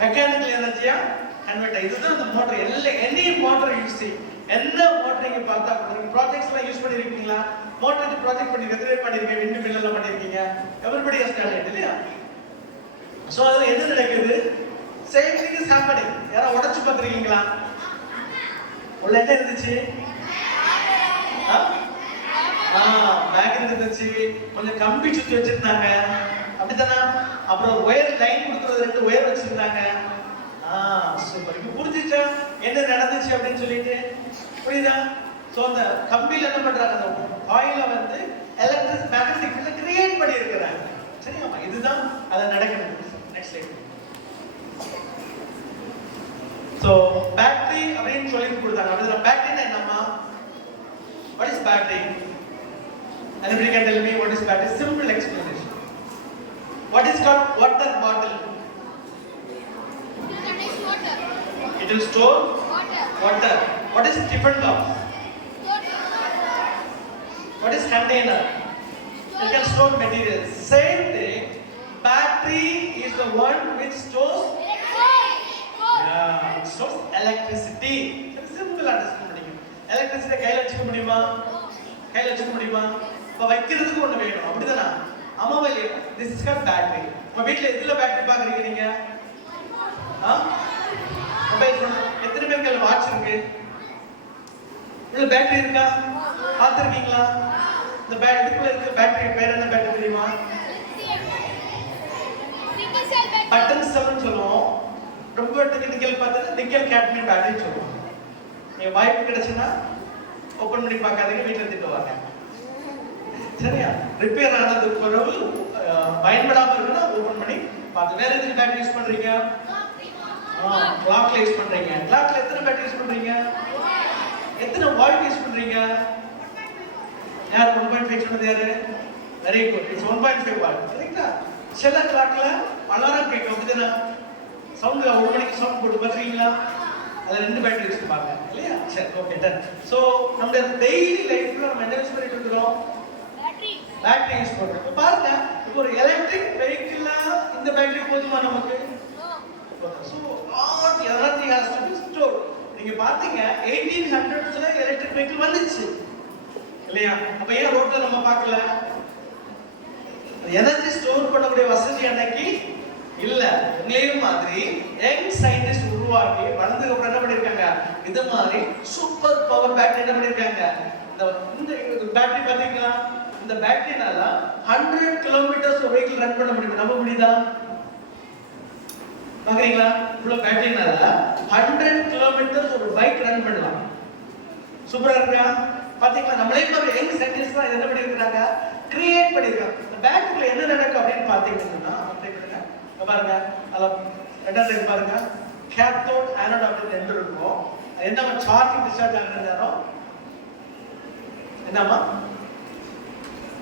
மெக்கானிக்கல் எனர்ஜியா கன்வெர்ட் ஆகுது. இதுதான் அந்த மோட்டார். எனி மோட்டார் யூஸ் என்ன மோட்டார் நீங்க பார்த்தா நீங்க ப்ராஜெக்ட்ஸ் எல்லாம் யூஸ் பண்ணிருக்கீங்களா? மோட்டார் ப்ராஜெக்ட் பண்ணி எத்தனை பண்ணிருக்கீங்க? விண்ட் மில் எல்லாம் பண்ணிருக்கீங்க. எவரிபடி ஹஸ் டன் இட் இல்லையா? சோ அது என்ன நடக்குது? Same thing is happening. யாரா உடைச்சு பார்த்திருக்கீங்களா? உள்ள என்ன இருந்துச்சு? மேக்னெட் இருந்துச்சு, கொஞ்சம் கம்பி சுத்தி வச்சிருந்தாங்க அப்படித்தானா? அப்புறம் ஒயர் லைன் கொடுக்கறது 2 ஒயர் வச்சிருந்தாங்க. சூப்பர். இப்போ புரிஞ்சுச்சா என்ன நடந்துச்சு அப்படின்னு சொல்லிட்டு? புரியுதா? ஸோ அந்த கம்பியில் என்ன பண்றாங்க, அந்த காயில வந்து எலக்ட்ரிக் மேக்னெட்டிக் ஃபீல்ட் கிரியேட் பண்ணி இருக்கிறாங்க. சரியாமா? இதுதான் அதை நடக்கிறது. Next slide. ஸோ பேட்டரி அப்படின்னு சொல்லி கொடுத்தாங்க. அப்படின்னா பேட்டரினா என்னம்மா? What is battery? Anybody can tell me what is battery? Simple explanation. What is called water bottle? It contains water. It will store Water. water. What is tiffin box? What is container? It can store materials. Same thing. Battery is the one which stores. Yeah, it stores electricity. Very simple understand பண்ணிங்க. Electricity கையில வச்சுக்க முடியுமா? கையில வச்சுக்க முடியுமா? இப்ப வைக்கிறதுக்கு ஒண்ணு வேணும். அப்படிதானா? ஆமாவா இல்லையா? This is called battery. உங்க வீட்ல எதுல பேட்டரி பாக்குறீங்க நீங்க? Mobile phone. எத்தனை பேருக்கு வாட்ச் இருக்கு? உள்ள பேட்டரி இருக்கா? பாத்துருக்கீங்களா? இந்த பேட்டரிக்குள்ள இருக்க பேட்டரி பேர் என்ன பேட்டரி தெரியுமா? பட்டன் செல்னு சொல்லுவோம். ரொம்ப டெக்னிக்கல் பார்த்தா நிக்கல் கேட்மியம் பேட்டரி சொல்லுவோம். நீங்க வாய்ப்பு கிடைச்சுன்னா ஓபன் பண்ணி பார்க்காதீங்க, வீட்டில் திட்டுவாங்க. சரியா? ரிப்பேர் ஆனது பிறகு பயன்படாம இருக்குன்னா ஓபன் பண்ணி பார்த்து. வேற எதுக்கு பேட்டரி யூஸ் பண்றீங்க? கிளாக்ல யூஸ் பண்றீங்க. கிளாக்ல எத்தனை பேட்டரி யூஸ் பண்றீங்க? எத்தனை வாட் யூஸ் பண்றீங்க? யார் 1.5 சொன்னது யாரு? Very good. It's 1.5 what. சரிங்களா? சில கிளாக்ல அலாரம் கேட்கும். அப்படிதானே? சவுண்ட் 1 மணிக்கு சவுண்ட் போட்டு பாத்தீங்களா? அதுல 2 பேட்டரி யூஸ் பண்ணுவாங்க இல்லையா? சரி, ஓகே டன். சோ நம்ம டெய்லி லைஃப்ல நம்ம என்ன யூஸ் பண்ணிட்டு இருக்கோம்? பேட்டரி யூஸ் பண்றோம். பாருங்க, இப்போ ஒரு எலக்ட்ரிக் வெஹிக்கிள்ல இந்த பேட்டரி போதுமா நமக்கு? So all energy has to be stored. நீங்க பாத்தீங்க 1800ஸ்ல எலக்ட்ரிக் வெஹிக்கிள் வந்துச்சு இல்லையா? அப்ப ஏன் ரோட்ல நம்ம பார்க்கல? எனர்ஜி ஸ்டோர் பண்ணக்கூடிய வசதி அன்னைக்கு இல்ல. இதே மாதிரி யங் சயின்டிஸ்ட் உருவாக்கி வளர்ந்ததுக்கு அப்புறம் என்ன பண்ணிருக்காங்க? இது மாதிரி சூப்பர் பவர் பேட்டரி என்ன பண்ணிருக்காங்க? இந்த பேட்டரி பாத்தீங்களா? இந்த பேட்டரினால 100 கிலோமீட்டர்ஸ் ஒரு வெஹிக்கிள் ரன் பண்ண முடியும். நம்ப முடியுதா? பாக்குறீங்களா? இவ்வளவு பேட்டரினால 100 கிலோமீட்டர்ஸ் ஒரு பைக் ரன் பண்ணலாம். சூப்பரா இருக்கா? பாத்தீங்களா? நம்மளே ஒரு யங் சயின்டிஸ்ட் தான் என்ன பண்ணிருக்காங்க? கிரியேட் பண்ணிருக்காங்க. இந்த பேட்டரில என்ன நடக்கும் அப்படின்னு பாத்தீங்கன்னா பாருங்க, அதுல ரெண்டாவது பாருங்க, கேத்தோட் ஆனோட் அப்படின்னு ரெண்டு இருக்கும். என்னமா சார்ஜிங் டிஸ்சார்ஜ் ஆகுற நேரம் என்னமா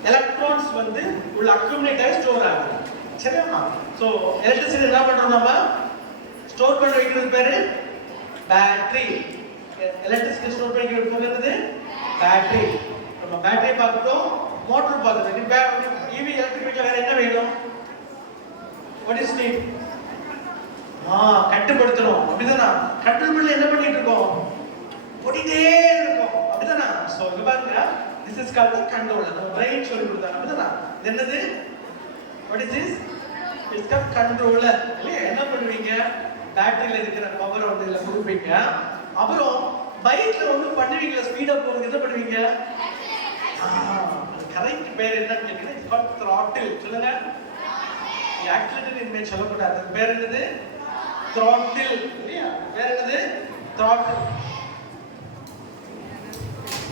எலக்ட்ரான்ஸ் வந்து உள்ள அக்யூமுலேட் ஆகி ஸ்டோர் ஆகுது. சரியாமா? சோ எலக்ட்ரிசிட்டி என்ன பண்றோம்? நம்ம ஸ்டோர் பண்ணி வைக்கிறது பேரு பேட்டரி. எலக்ட்ரிசிட்டி ஸ்டோர் பண்ணி வைக்கிறது பேரு என்னது? பேட்டரி. நம்ம பேட்டரி பார்த்துட்டோம், மோட்டார் பார்த்துட்டோம். ஈவி எலக்ட்ரிக் வெஹிக்கிள் வேற என்ன வேணும்? What is need? கட்டுப்படுத்தணும். அப்படிதானா? கண்ட்ரோல் பண்ணல என்ன பண்ணிட்டு இருக்கோம்? ஓடிட்டே இருக்கோம். அப்படிதானா? சோ இங்க பாருங்க, this is called the controller. நம்ம பிரெயின் சொல்லி கொடுத்தாங்க. அப்படிதானா? இது என்னது? What is this? It's called controller. இல்லையா? என்ன பண்ணுவீங்க? பேட்டரியில இருக்கிற பவரை வந்து இதுல கொடுப்பீங்க. அப்புறம் பைக்ல வந்து பண்ணுவீங்க, ஸ்பீடா போறதுக்கு என்ன பண்ணுவீங்க? அது கரெக்ட் பேர் என்னன்னு கேக்குறீங்க? It's called throttle. சொல்லுங்க. ஆக்சிலேட்டர் இன்மே சொல்லக்கூடாது. அது பேர் என்னது? throttle. இல்லையா? பேர் என்னது? throttle.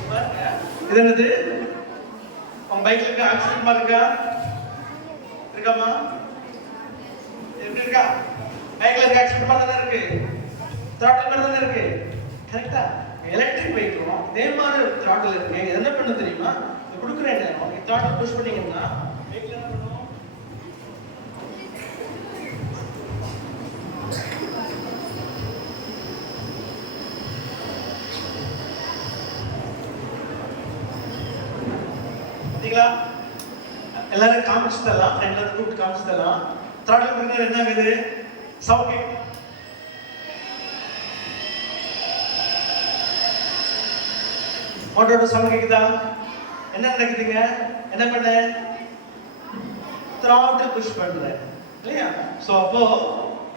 பாருங்க, இது என்னது? உங்க பைக்ல இருக்க ஆக்சிலேட்டர் இருக்கா? இருக்காமா? எப்படி இருக்கா? பைக்ல இருக்க ஆக்சிலேட்டர் மாதிரி தான் இருக்கு. throttle மாதிரி தான் இருக்கு. கரெக்ட்டா? எலக்ட்ரிக் வெஹிக்கிளும் இதே மாதிரி throttle இருக்கு. என்ன பண்ணு தெரியுமா? இது கொடுக்குற நேரம் இந்த throttle புஷ் பண்ணீங்கன்னா வெஹிக்கிள் என்ன பண்ணும்? எல்லாரும் காமிச்சுதெல்லாம் ஃப்ரெண்ட்ல கூப்பிட்டு காமிச்சுதெல்லாம் த்ராட்டில் பண்ணா என்ன ஆகுது? சவுண்ட் கேட்கும். மோட்டரோட சவுண்ட் கேக்குதா? என்ன நடக்குதுங்க? என்ன பண்ண? த்ராட்டில் புஷ் பண்றேன் இல்லையா? சோ அப்போ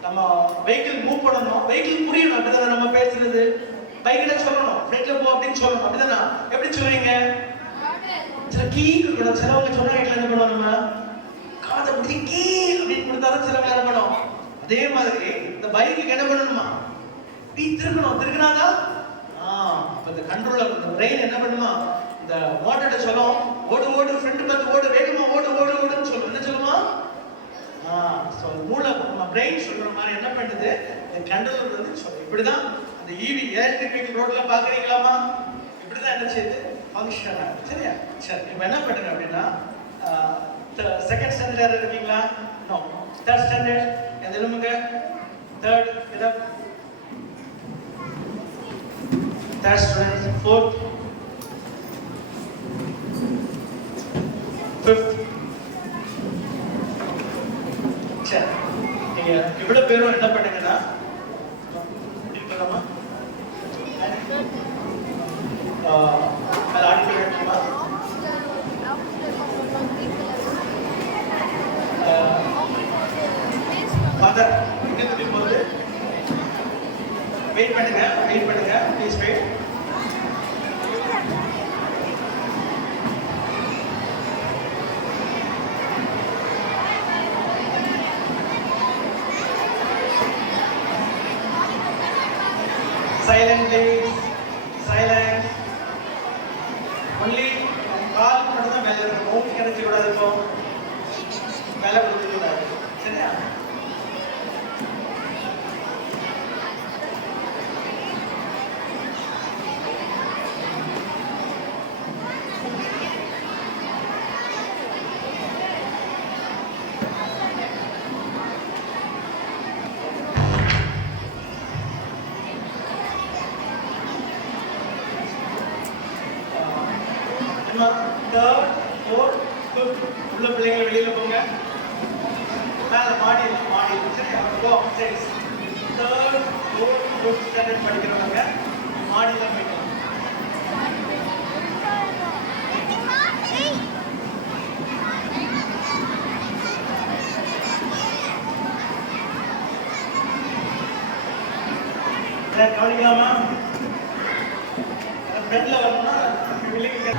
நம்ம வெஹிக்கிள் மூவ் பண்ணணும், வெஹிக்கிள் புரியணும். அப்படிதானே நம்ம பேசுறது? பைக்ல சொல்லணும், ஃப்ரண்ட்ல போ அப்படின்னு சொல்லணும். அப்படிதானே? எப்படி சொல்றீங்க? சில கீக்கு கூட சிலவங்க சொன்னா என்ன பண்ணுவோம்? நம்ம காதை பிடிச்சி கீ அப்படின்னு கொடுத்தாலும் சிலவங்க என்ன பண்ணுவோம்? அதே மாதிரி இந்த பைக்குக்கு என்ன பண்ணணுமா? நீ திருக்கணும், திருக்கினாதான் அப்ப இந்த கண்ட்ரோலர் இந்த பிரெயின் என்ன பண்ணுமா? இந்த மோட்டர்ட்ட சொல்லும், ஓடு ஓடு ஃப்ரெண்ட் பார்த்து ஓடு, வேகமா ஓடு ஓடு ஓடுன்னு சொல்லும். என்ன சொல்லுமா? மூளை பிரெயின் சொல்ற மாதிரி என்ன பண்ணுது, இந்த கண்ட்ரோலர் வந்து சொல்லும். இப்படிதான் அந்த ஈவி எலக்ட்ரிக் வெஹிக்கிள் ரோட்ல பாக்குறீங்களாமா? இப்படிதான் என்ன செய்யுது, ஃபங்க்ஷன் ஆகுது. சரியா? சரி, இப்போ என்ன பண்ணுங்க அப்படின்னா, செகண்ட் ஸ்டாண்டர்ட் யாரும் இருக்கீங்களா? நோ. தேர்ட் ஸ்டாண்டர்ட் எந்த எழுமுங்க? தேர்ட் இடம். Third student. Fourth, fifth. சரி, நீங்க இவ்வளவு பேரும் என்ன பண்ணுங்கன்னா, இப்பலாமா அது ஆடிட்டு வேணுமா? மதர் எங்க தள்ளி போகுது? வெயிட் பண்ணுங்க, வெயிட் பண்ணுங்க, please wait. Silent please. Silent. Only கால் மட்டும் தான் மேல இருக்கு. மூக்கு கணக்கு கூடாது. இப்போ மேல கொடுத்து கூடாது. சரியா? தேர்ட், ஃபோர்த், ஃபிஃப்த் உள்ள பிள்ளைங்க வெளியில போங்க. மேல மாடியில் சரியா? Go upstairs. Third, fourth, fifth standard படிக்கிறவங்க மாடியில போய்க்கலாம். கவனிக்கலாமா? ஃப்ரெண்ட்ல வரணும்னா பிள்ளைங்க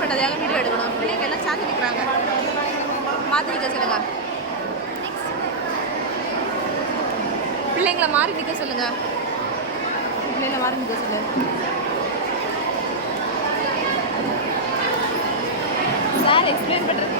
பண்ணுறதுக்காக வீடியோ எடுக்கணும். பிள்ளைங்க எல்லாம் சார்ஜ் நிற்கிறாங்க. மாற்றி நிற்க சொல்லுங்க. பிள்ளைங்களை மாறி நிற்க சொல்லுங்க. பிள்ளைங்களை மாறி நிற்க சொல்லு. சார் எக்ஸ்பிளைன் பண்ணுறது